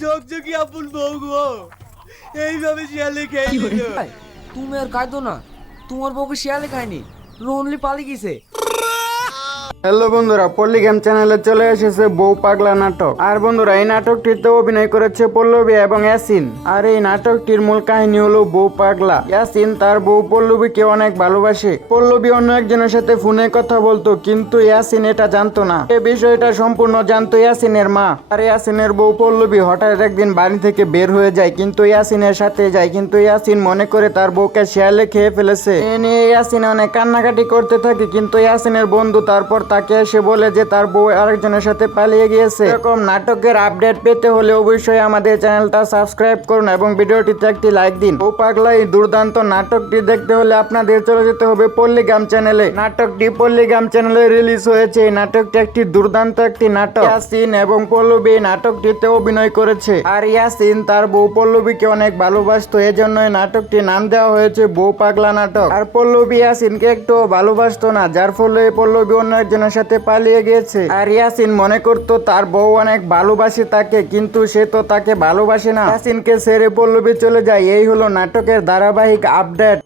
ঝকঝকি আপন বউ গো, এইভাবে শিয়ালে খেয়ে নিল। তুমি আর কাঁদো না, তোমার বউকে শিয়ালে খায়নি, রোনলি পালিয়ে গেছে। হ্যালো বন্ধুরা, পল্লী গেম চ্যানেলে চলে এসেছে বউ পাগলা নাটক। আর বন্ধুরা, এই নাটকটিতে অভিনয় করেছে পল্লবী এবং ইয়াসিন। আর এই নাটকটির মূল কাহিনী হলো বউ পাগলা। ইয়াসিন তার বউ পল্লবীকে অনেক ভালোবাসে। পল্লবী অন্য একজনের সাথে ফোনে কথা বলতো, কিন্তু ইয়াসিন এটা জানতো না। এই বিষয়টা সম্পূর্ণ জানতো ইয়াসিনের মা। আর ইয়াসিনের বউ পল্লবী হঠাৎ একদিন বাড়ি থেকে বের হয়ে যায়, কিন্তু ইয়াসিনের সাথে যায়, কিন্তু ইয়াসিন মনে করে তার বউকে শিয়ালে খেয়ে ফেলেছে। এ নিয়ে ইয়াসিন অনেক কান্নাকাটি করতে থাকে, কিন্তু ইয়াসিনের বন্ধু তারপর তাকে এসে বলে যে তার বউ আরেকজনের সাথে পালিয়ে গিয়েছে। এরকম নাটকের আপডেট পেতে হলে অবশ্যই আমাদের চ্যানেলটা সাবস্ক্রাইব করুন এবং ভিডিওটিতে একটি লাইক দিন। বউ পাগলা এই দুর্দান্ত নাটকটি দেখতে হলে আপনাদের চলে যেতে হবে পল্লীগ্রাম চ্যানেলে। নাটকটি পল্লীগ্রাম চ্যানেলে রিলিজ হয়েছে। এই নাটকটি একটি দুর্দান্ত একটি নাটক। ইয়াসিন এবং পল্লবী এই নাটকটিতে অভিনয় করেছে। আর ইয়াসিন তার বউ পল্লবীকে অনেক ভালোবাসতো, এজন্য এই নাটকটি নাম দেওয়া হয়েছে বউ পাগলা নাটক। আর পল্লবী ইয়াসিনকে একটু ভালোবাসতো না, যার ফলে পল্লবী অন্য একজনের সাথে পালিয়ে গিয়েছে। আর ইয়াসিন মনে করতো তার বউ অনেক ভালোবাসে তাকে, কিন্তু সে তো তাকে ভালোবাসে না। ইয়াসিনকে ছেড়ে পল্লবী চলে যায়। এই হলো নাটকের ধারাবাহিক আপডেট।